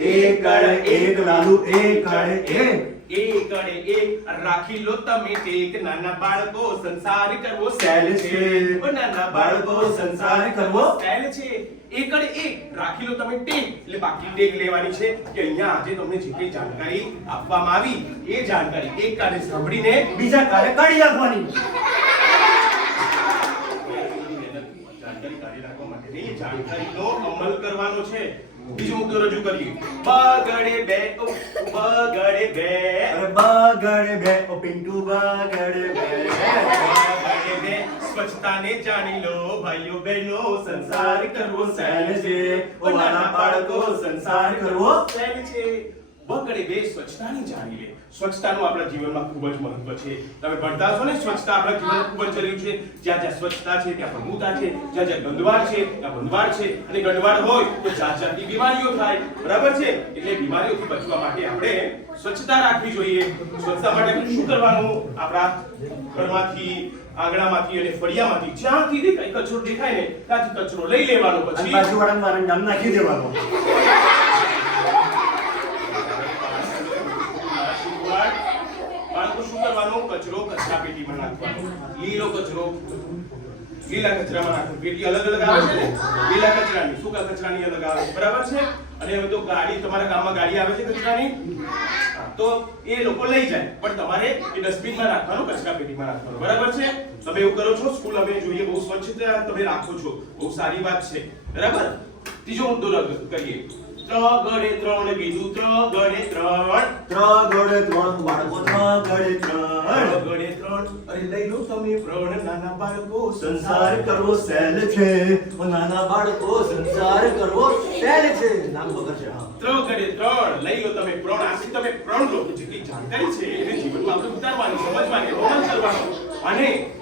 એકડ એક લાલુ એકડ એક એકડે એક રાખી લો તમે ટેક નાના બાળકો સંસાર કરવો સહેલ છે. ઓ નાના બાળકો સંસાર કરવો સહેલ છે. એકડે એક રાખી લો તમે ટેક એટલે બાકી ટેક લેવાની છે કે અહીંયા આજે તમને જે કઈ જાણકારી આપવામાં આવી એ જાણકારી એક કાલે સાંભળીને બીજા કાલે કાઢી નાખવાની. જાણકારી કાઢી નાખવા માટે નહીં, જાણકારીનો અમલ કરવાનો છે. બીજો મુદ્દો રજૂ કરીએ. બગડે બે બગડે બે અરે બગડે બે ઓ પિન્ટુ બગડે બે બગડે બે સ્વચ્છતાને જાણી લો ભાઈઓ બહેનો સંસાર કરવો સહેલ છે. ઓ નાના બાળકો સંસાર કરવો સહેલ છે. બગડે બે સ્વચ્છતાને જાણી લે. સ્વચ્છતાનું આપણા જીવનમાં ખૂબ જ મહત્વ છે. તમે ભણતા છો ને સ્વચ્છતા આપણા જીવનમાં ખૂબ જ જરૂરી છે. જ્યાં જ્યાં સ્વચ્છતા છે ત્યાં પ્રભુતા છે, જ્યાં જ્યાં ગંદવાડ છે ત્યાં ભંડવાડ છે, અને ગંદવાડ હોય તો જાત જાતની બીમારીઓ થાય. બરાબર છે? એટલે બીમારીઓથી બચવા માટે આપણે સ્વચ્છતા રાખવી જોઈએ. સ્વચ્છતા માટે આપણે શું કરવાનું? આપણા ઘરમાંથી, આંગણામાંથી અને ફળિયામાંથી જ્યાંથી દેખાય કચરો દેખાય ને ત્યાંથી કચરો લઈ લેવાનો. અને પછી બાજુવાળાના મારા નામ નાખી દેવાનો. બાળકો શું કરવાનું? કચરો કચરા પેટીમાં નાખવાનો. લીલો કચરો લીલા કચરામાં નાખવાનો. પેટી અલગ અલગ આવે છે ને, લીલા કચરાની, સૂકા કચરાની અલગ આવે છે. બરાબર છે? અને હવે તો ગાડી, તમારા ગામમાં ગાડી આવે છે કચરાની, તો એ લોકો લઈ જાય, પણ તમારે એ ડસ્ટબિનમાં રાખવાનું, કચરા પેટીમાં રાખવાનું. બરાબર છે? તમે એવું કરો છો? સ્કૂલ અમે જોઈએ બહુ સ્વચ્છતા તમે રાખો છો, બહુ સારી વાત છે. બરાબર? ત્રીજો મુદ્દો કરીએ. ત્રગડે ત્રણ કીધું. ત્રગડે ત્રણ ત્રગડે ત્રણ બાળકો ત્રગડે ત્રણ ત્રગડે ત્રણ. અરે લઈ લો તમે પ્રણ નાના બાળકો સંસાર કરવો સહેલ છે. ઓ નાના બાળકો સંસાર કરવો સહેલ છે. નામ વગર છે. હા. ત્રગડે ત્રણ લઈ લો તમે પ્રણ. આથી તમે પ્રણ લો કે જેટલી જાણકારી છે એને જીવનમાં આપણે ઉતારવાની, સમજવાની.